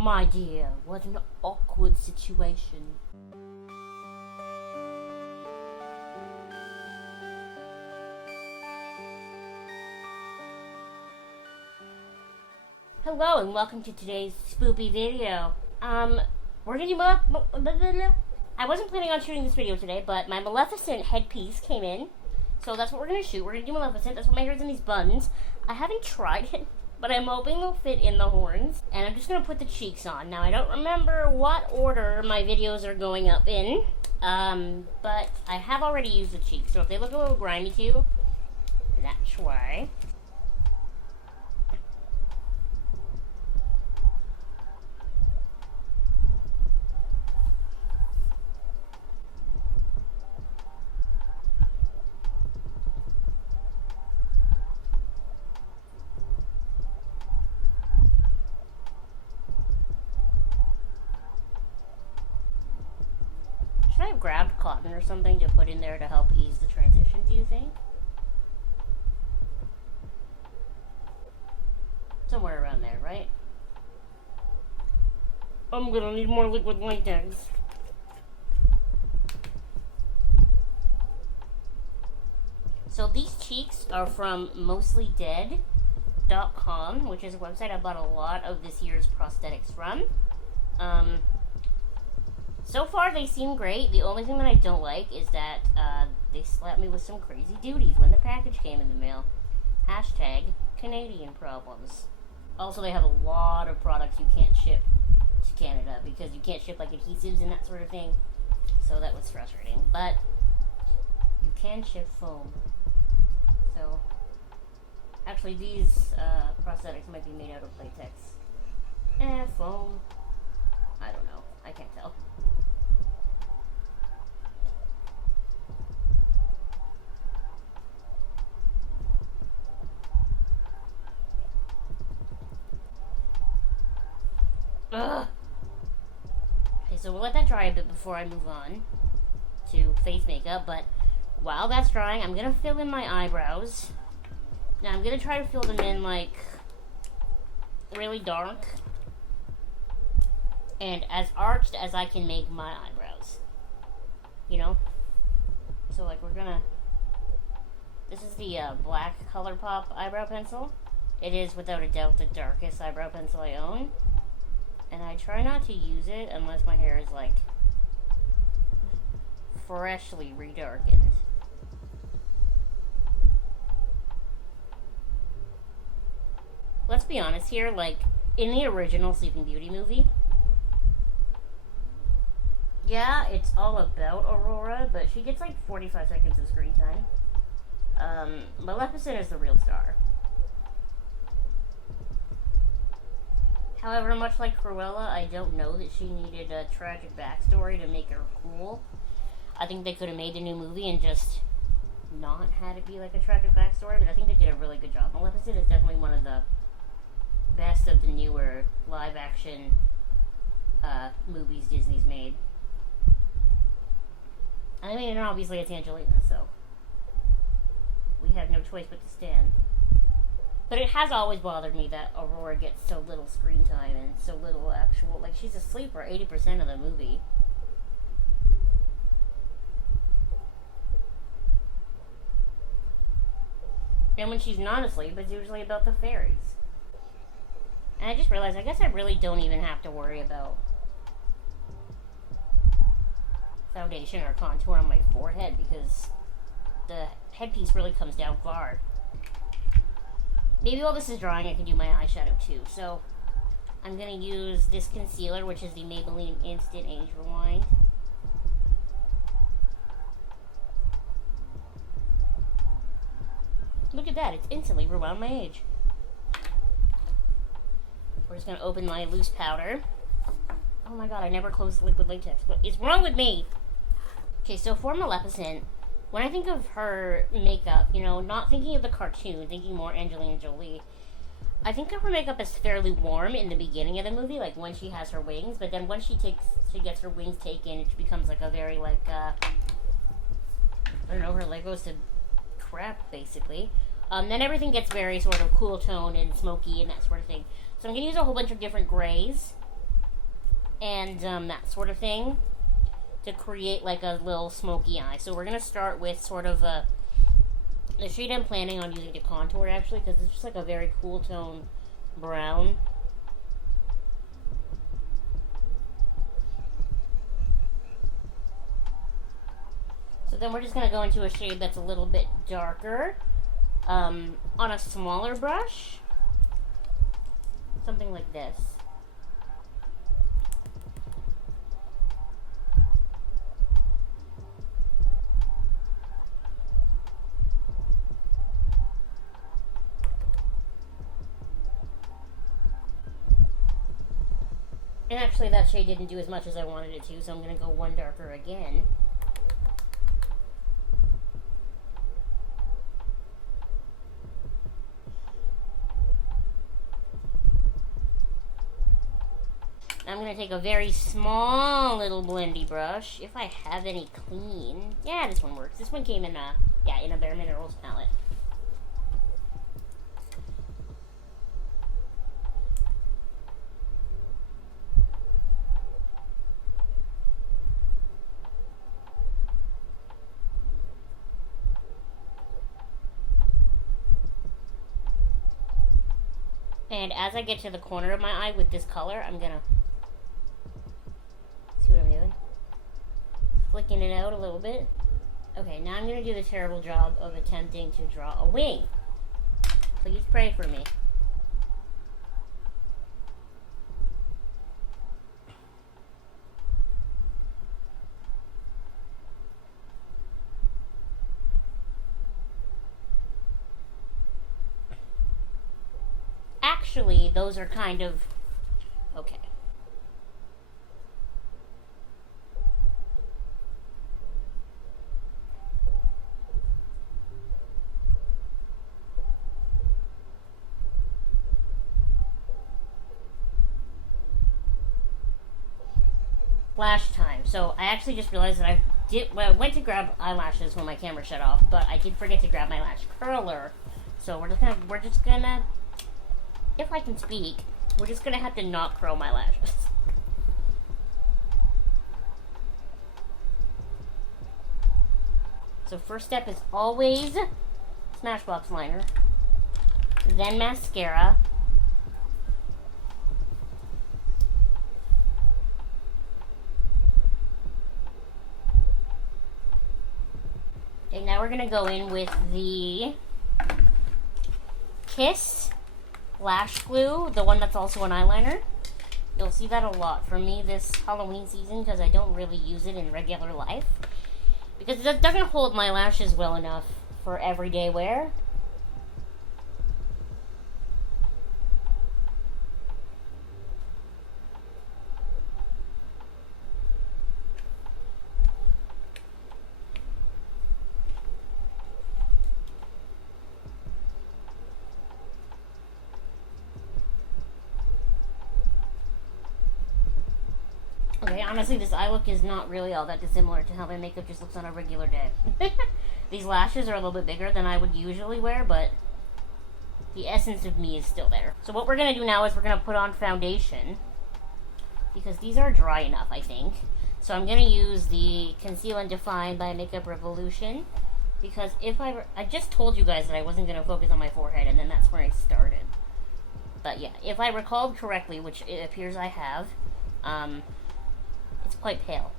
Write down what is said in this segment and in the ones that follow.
My dear, what an awkward situation. Hello and welcome to today's spoopy video. We're gonna do I wasn't planning on shooting this video today, but my Maleficent headpiece came in. So that's what we're gonna shoot. We're gonna do Maleficent. That's what my hair's in these buns. I haven't tried it, but I'm hoping they'll fit in the horns. And I'm just gonna put the cheeks on. Now I don't remember what order my videos are going up in. But I have already used the cheeks. So if they look a little grimy to you, that's why. Should I have grabbed cotton or something to put in there to help ease the transition, do you think? Somewhere around there, right? I'm gonna need more liquid latex. So these cheeks are from mostlydead.com, which is a website I bought a lot of this year's prosthetics from. So far, they seem great. The only thing that I don't like is that they slapped me with some crazy duties when the package came in the mail. Hashtag Canadian problems. Also, they have a lot of products you can't ship to Canada because you can't ship like adhesives and that sort of thing. So that was frustrating. But you can ship foam. So, actually, these prosthetics might be made out of latex. Foam. I don't know. I can't tell. Ugh. Okay, so we'll let that dry a bit before I move on to face makeup, but while that's drying, I'm gonna fill in my eyebrows. Now, I'm gonna try to fill them in, like, really dark and as arched as I can make my eyebrows. You know? So, like, we're gonna... This is the black Colourpop eyebrow pencil. It is, without a doubt, the darkest eyebrow pencil I own. And I try not to use it unless my hair is, like, freshly redarkened. Let's be honest here, like, in the original Sleeping Beauty movie, yeah, it's all about Aurora, but she gets, like, 45 seconds of screen time. Maleficent is the real star. However, much like Cruella, I don't know that she needed a tragic backstory to make her cool. I think they could have made the new movie and just not had it be like a tragic backstory, but I think they did a really good job. Maleficent is definitely one of the best of the newer live-action movies Disney's made. I mean, and obviously it's Angelina, so we have no choice but to stand. But it has always bothered me that Aurora gets so little screen time and so little actual... Like, she's asleep for 80% of the movie. And when she's not asleep, it's usually about the fairies. And I just realized, I guess I really don't even have to worry about foundation or contour on my forehead because the headpiece really comes down far. Maybe while this is drying, I can do my eyeshadow too. So, I'm going to use this concealer, which is the Maybelline Instant Age Rewind. Look at that, it's instantly rewound my age. We're just going to open my loose powder. Oh my god, I never closed the liquid latex. What is wrong with me? Okay, so for Maleficent, when I think of her makeup, you know, not thinking of the cartoon, thinking more Angelina Jolie, I think of her makeup as fairly warm in the beginning of the movie, like when she has her wings, but then once she gets her wings taken, it becomes like a very, like, I don't know, her leg goes to crap, basically. Then everything gets very sort of cool toned and smoky and that sort of thing. So I'm going to use a whole bunch of different grays and that sort of thing to create like a little smoky eye. So we're going to start with sort of the shade I'm planning on using to contour, actually, because it's just like a very cool tone brown. So then we're just going to go into a shade that's a little bit darker on a smaller brush. Something like this. And actually that shade didn't do as much as I wanted it to, so I'm going to go one darker again. I'm going to take a very small little blendy brush, if I have any clean. Yeah, this one works. This one came in a Bare Minerals palette. And as I get to the corner of my eye with this color, I'm going to see what I'm doing. Flicking it out a little bit. Okay, now I'm going to do the terrible job of attempting to draw a wing. Please pray for me. Actually, those are kind of okay. Lash time. So I actually just realized that I went to grab eyelashes when my camera shut off, but I did forget to grab my lash curler. So we're just gonna, if I can speak, we're just gonna have to not curl my lashes. So first step is always Smashbox liner, then mascara, okay, now we're gonna go in with the Kiss lash glue, the one that's also an eyeliner. You'll see that a lot from me this Halloween season because I don't really use it in regular life because it doesn't hold my lashes well enough for everyday wear. Okay, honestly, this eye look is not really all that dissimilar to how my makeup just looks on a regular day. These lashes are a little bit bigger than I would usually wear, but the essence of me is still there. So what we're going to do now is we're going to put on foundation, because these are dry enough, I think. So I'm going to use the Conceal and Define by Makeup Revolution, because I just told you guys that I wasn't going to focus on my forehead, and then that's where I started. But yeah, if I recalled correctly, which it appears I have, it's quite pale.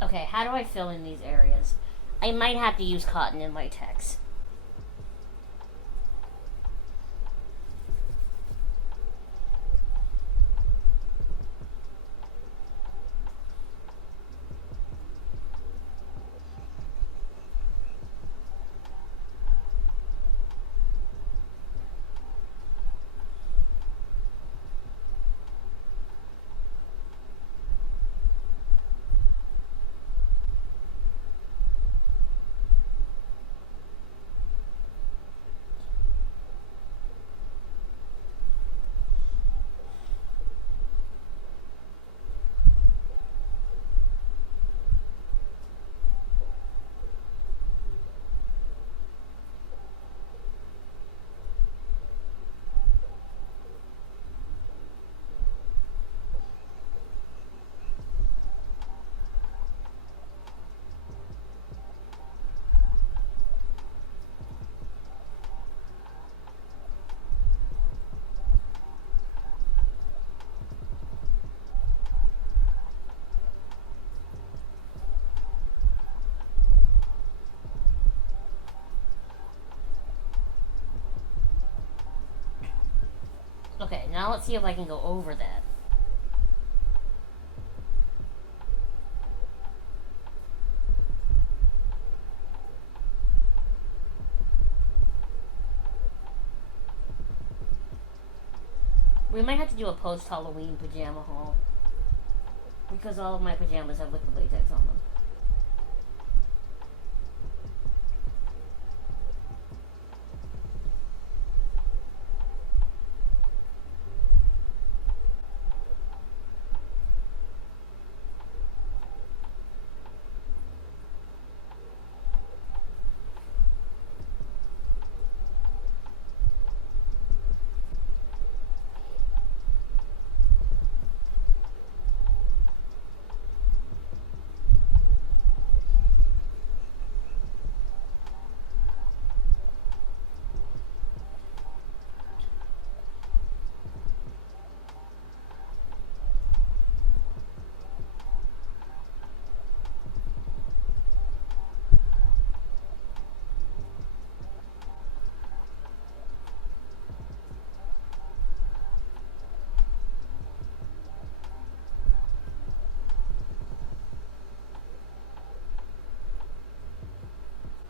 Okay, how do I fill in these areas? I might have to use cotton and latex. Okay, now let's see if I can go over that. We might have to do a post-Halloween pajama haul. Because all of my pajamas have liquid latex on them.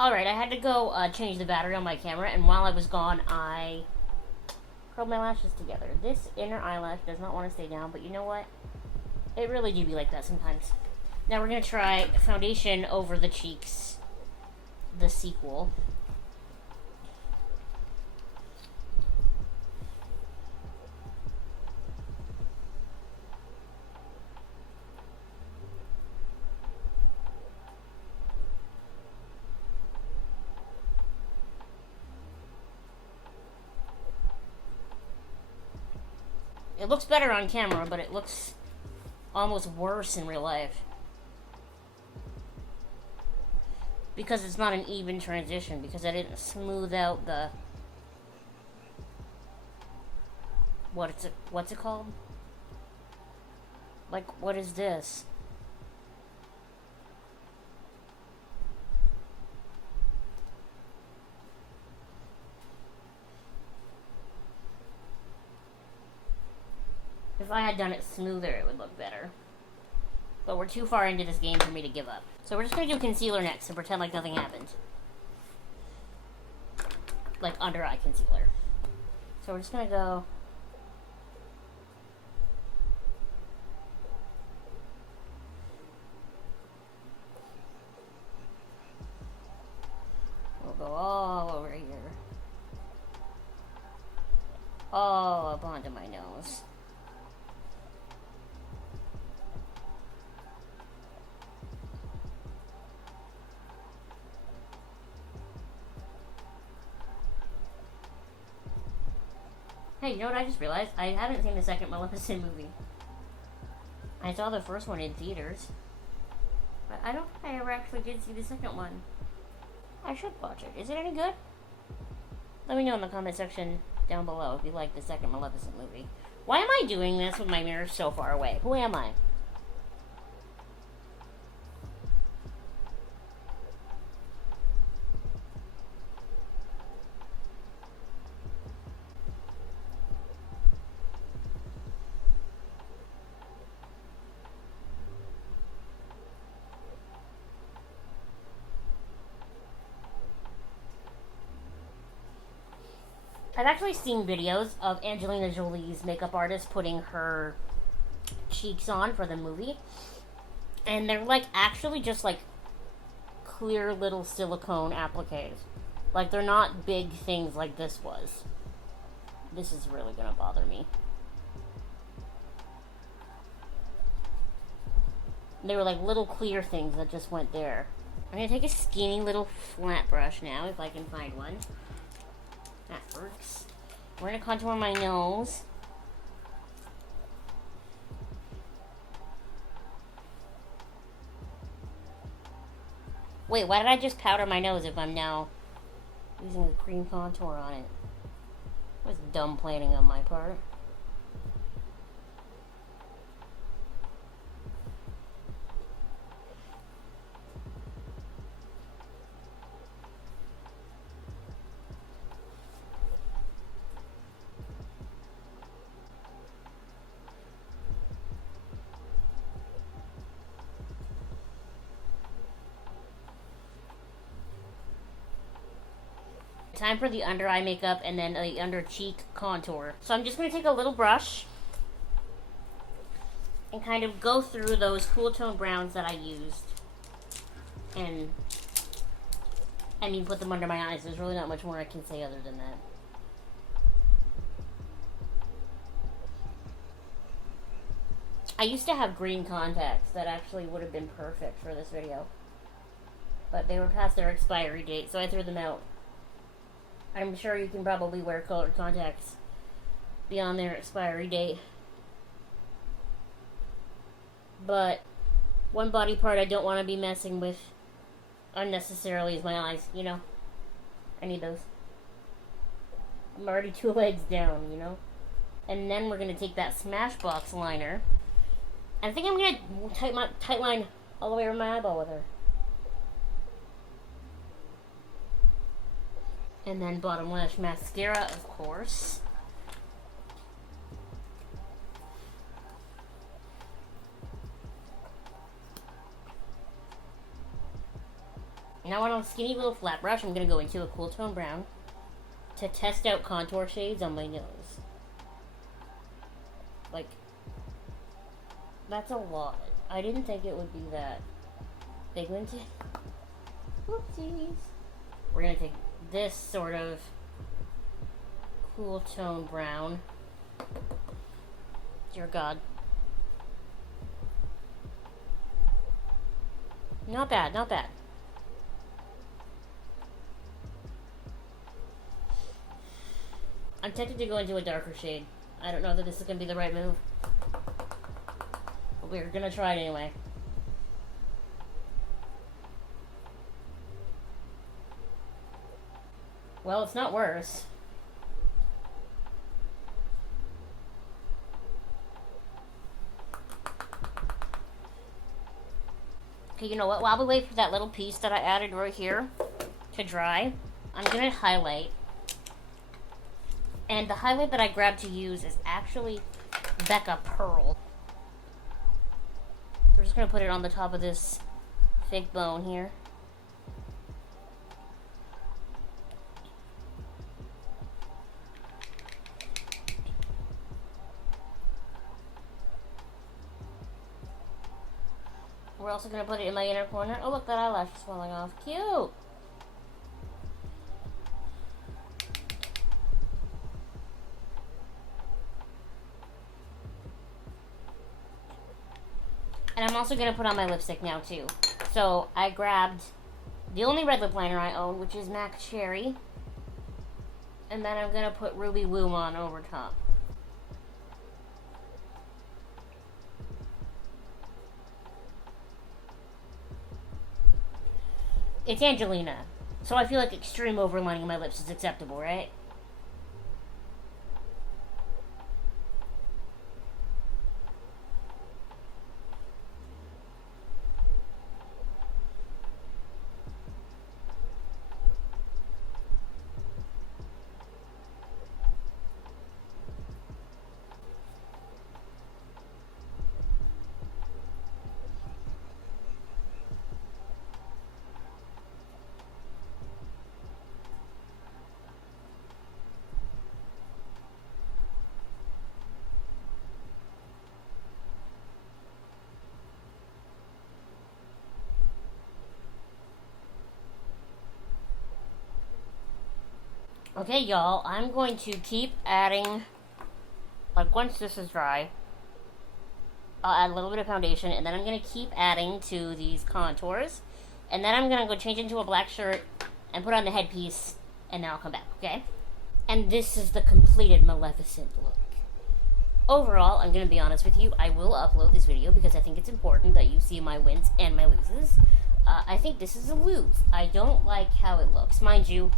Alright, I had to go change the battery on my camera, and while I was gone, I curled my lashes together. This inner eyelash does not want to stay down, but you know what? It really do be like that sometimes. Now we're going to try foundation over the cheeks, the sequel. It looks better on camera, but it looks almost worse in real life. Because it's not an even transition, because I didn't smooth out the... What's it called? Like, what is this? If I had done it smoother, it would look better. But we're too far into this game for me to give up. So we're just going to do concealer next and pretend like nothing happened. Like under eye concealer. So we're just going to go... We'll go all over here. All up onto my nose. Hey, you know what I just realized? I haven't seen the second Maleficent movie. I saw the first one in theaters. But I don't think I ever actually did see the second one. I should watch it. Is it any good? Let me know in the comment section down below if you like the second Maleficent movie. Why am I doing this with my mirror so far away? Who am I? I've actually seen videos of Angelina Jolie's makeup artist putting her cheeks on for the movie. And they're like actually just like clear little silicone appliques. Like they're not big things like this was. This is really gonna bother me. They were like little clear things that just went there. I'm gonna take a skinny little flat brush now if I can find one. That works. We're gonna contour my nose. Wait, why did I just powder my nose if I'm now using a cream contour on it? That was dumb planning on my part. time for the under eye makeup and then the under cheek contour. So I'm just going to take a little brush and kind of go through those cool tone browns that I used. And, I mean, put them under my eyes. There's really not much more I can say other than that. I used to have green contacts that actually would have been perfect for this video. But they were past their expiry date, so I threw them out. I'm sure you can probably wear colored contacts beyond their expiry date. But one body part I don't want to be messing with unnecessarily is my eyes, you know? I need those. I'm already 2 legs down, you know? And then we're going to take that Smashbox liner. I think I'm going to tight line all the way around my eyeball with her. And then bottom lash mascara, of course. Now on a skinny little flat brush, I'm going to go into a cool tone brown to test out contour shades on my nose. Like, that's a lot. I didn't think it would be that pigmented. Whoopsies. We're going to take this sort of cool tone brown. Dear God. Not bad, not bad. I'm tempted to go into a darker shade. I don't know that this is going to be the right move. But we're going to try it anyway. Well, it's not worse. Okay, you know what? While we wait for that little piece that I added right here to dry, I'm going to highlight. And the highlight that I grabbed to use is actually Becca Pearl. We're just going to put it on the top of this fake bone here. We're also going to put it in my inner corner. Oh, look, that eyelash is falling off. Cute! And I'm also going to put on my lipstick now, too. So, I grabbed the only red lip liner I own, which is MAC Cherry. And then I'm going to put Ruby Woo on over top. It's Angelina, so I feel like extreme overlining my lips is acceptable, right? Okay, y'all, I'm going to keep adding, like, once this is dry, I'll add a little bit of foundation, and then I'm going to keep adding to these contours, and then I'm going to go change into a black shirt and put on the headpiece, and then I'll come back, okay? And this is the completed Maleficent look. Overall, I'm going to be honest with you, I will upload this video because I think it's important that you see my wins and my loses. I think this is a lose. I don't like how it looks. Mind you,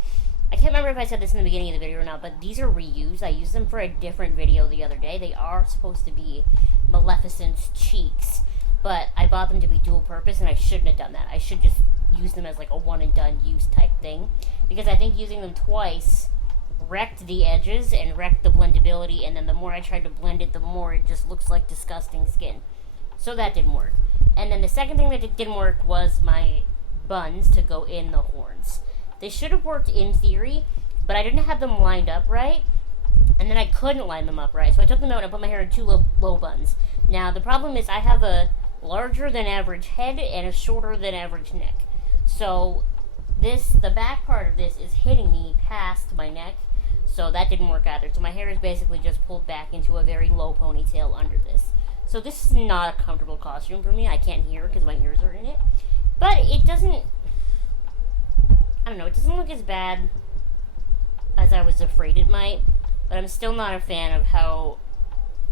I can't remember if I said this in the beginning of the video or not, but these are reused. I used them for a different video the other day. They are supposed to be Maleficent's cheeks, but I bought them to be dual purpose, and I shouldn't have done that. I should just use them as like a one and done use type thing, because I think using them twice wrecked the edges and wrecked the blendability, and then the more I tried to blend it, the more it just looks like disgusting skin. So that didn't work. And then the second thing that didn't work was my buns to go in the horns. They should have worked in theory, but I didn't have them lined up right, and then I couldn't line them up right, so I took them out and I put my hair in 2 low buns. Now, the problem is I have a larger than average head and a shorter than average neck. So, the back part of this is hitting me past my neck, so that didn't work either. So my hair is basically just pulled back into a very low ponytail under this. So this is not a comfortable costume for me. I can't hear because my ears are in it. But it doesn't, I don't know, it doesn't look as bad as I was afraid it might. But I'm still not a fan of how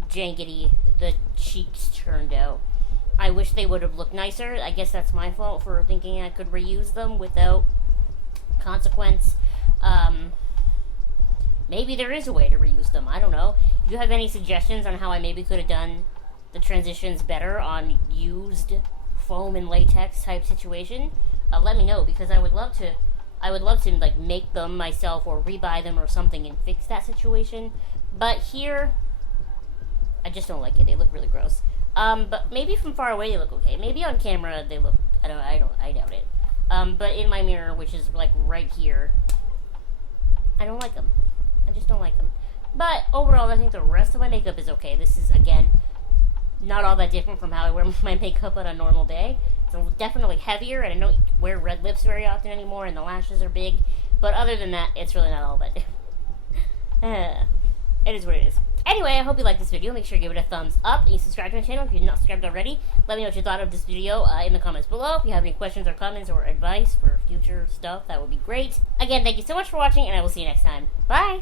jankety the cheeks turned out. I wish they would have looked nicer. I guess that's my fault for thinking I could reuse them without consequence. Maybe there is a way to reuse them. I don't know. If you have any suggestions on how I maybe could have done the transitions better on used foam and latex type situation, let me know, because I would love to like make them myself or rebuy them or something and fix that situation. But here, I just don't like it. They look really gross. But maybe from far away they look okay. Maybe on camera they look, I doubt it. But in my mirror, which is like right here, I don't like them. I just don't like them. But overall, I think the rest of my makeup is okay. This is, again, not all that different from how I wear my makeup on a normal day. It's definitely heavier, and I don't wear red lips very often anymore, and the lashes are big. But other than that, it's really not all that different. It is what it is. Anyway, I hope you liked this video. Make sure you give it a thumbs up, and you subscribe to my channel if you're not subscribed already. Let me know what you thought of this video in the comments below. If you have any questions or comments or advice for future stuff, that would be great. Again, thank you so much for watching, and I will see you next time. Bye!